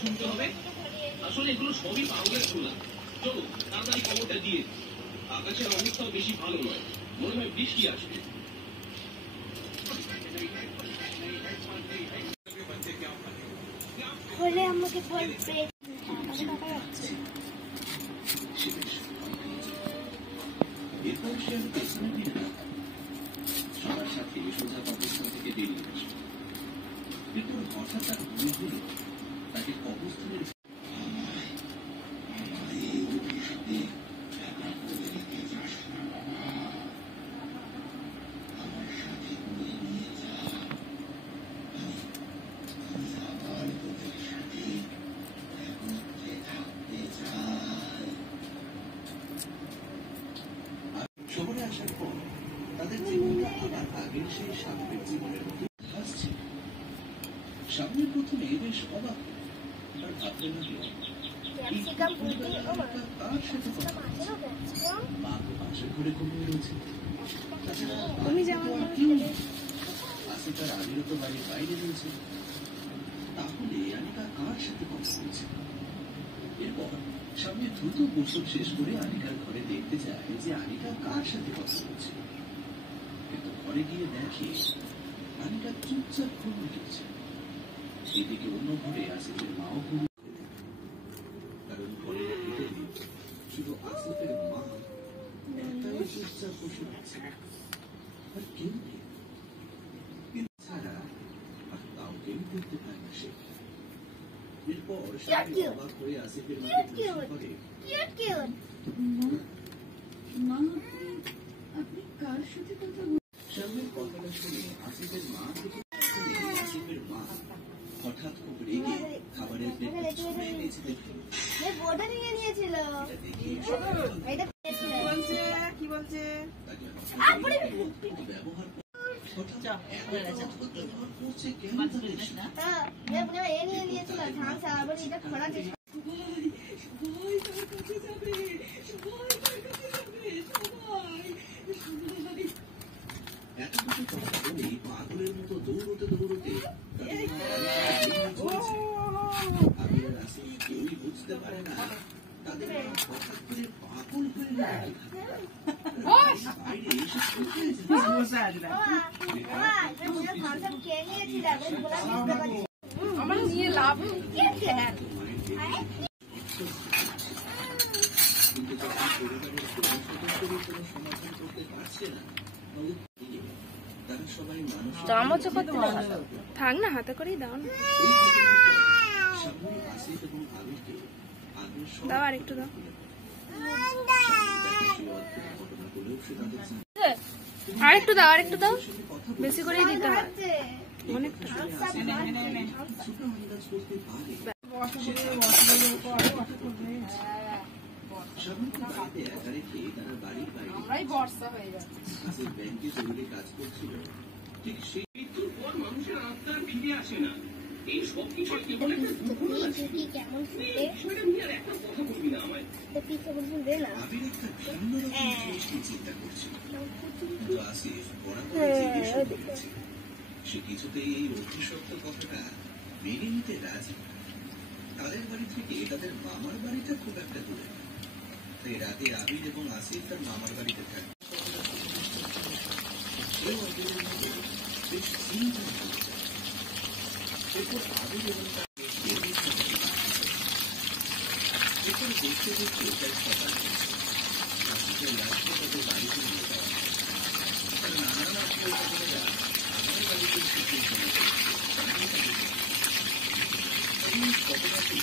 শুনতে হবে আসলে এগুলো সবই পাগলের শোনা। চলো তাড়াতাড়ি খবরটা দিয়ে, আকাশের অবস্থাও বেশি ভালো নয়, মনে হয় বৃষ্টি আসবে। হলে আমাকে বলবে সবার সাথে সোজা কবরস্থান থেকে বেরিয়ে আসে, কিন্তু হঠাৎ তার মনে হলো তাকে কবরস্থানের শহরে আসার পর তাদের জীবনটা আবার আগের সেই স্বাভাবিক জীবনের মতো আসছে। সামনে প্রথমে বেশ অবাক আর ভাবতে লাগলো কার সাথে মা তো পাশের ঘরে ঘুমিয়ে রয়েছে, আসে তার আগেরও তো বাড়ির বাইরে রয়েছে, তাহলে আনিকা কার সাথে কথা বলছে? এরপর সামনে দ্রুত গোসল শেষ করে আনিকার ঘরে দেখতে যায় যে আনিকা কার সাথে কথা বলছে, কিন্তু ঘরে গিয়ে দেখে আনিকা চুপচাপ ঘুমিয়ে গেছে। এদিকে অন্য ঘরে আসিফের মাও ঘুমিয়ে, কারণ ঘরের ভিতরে শুধু আসিফের মা একাই চুপচাপ বসে আছে, আর কেউ নেই ছাড়া আর কাউকেই দেখতে পায় না সে। এরপর অবাক হয়ে আসিফের মাকে প্রশ্ন করে, মা আপনি কার সাথে কথা বলছেন? সামনের কথাটা শুনে আসিফের মা থেকে আসিফের মা হঠাৎ খুব রেগে খাবারের প্লেটে ছুঁড়ে নিয়েছে। দেখে কি বলছে ব্যবহার পাগলের মতো দৌড়তে দৌড়তে কেউই বুঝতে পারে না তাদের হঠাৎ করে পাগল হয়ে আমার নিয়ে লাভ থাক না, হাতে করেই দাও না, দাও আর একটু দাও। আরেকটু দাও, আরেকটু দাও, বেশি করেই দিতে হয় অনেকটা। ব্যাংকে জরুরি কাজ করছিল, ঠিক সেই মৃত্যুর পর মানুষের আত্মার ফিরে আসে না। এই সব কিছু কেবল একটা একটা কথা বলবি না আমায়। আবির একটা ভিন্ন রকম চিন্তা করছিল, কিন্তু আসিফ সে কিছুতেই এই অভিশপ্ত কথাটা মেনে নিতে রাজি। তাদের বাড়ি থেকে তাদের মামার বাড়িটা খুব একটা দূরে, তাই রাতে আবির এবং আসিফ তার মামার বাড়িতে থাকে। বেশ চিন্তা এরপর আবির এবং এরপর দেখতে দেখতে তার সকাল আসিফের লাশকে তাদের বাড়িতে নিয়ে যাওয়া। তার নানান আত্মীয় স্বজনেরা আমার বাড়িতে ঘটনাটি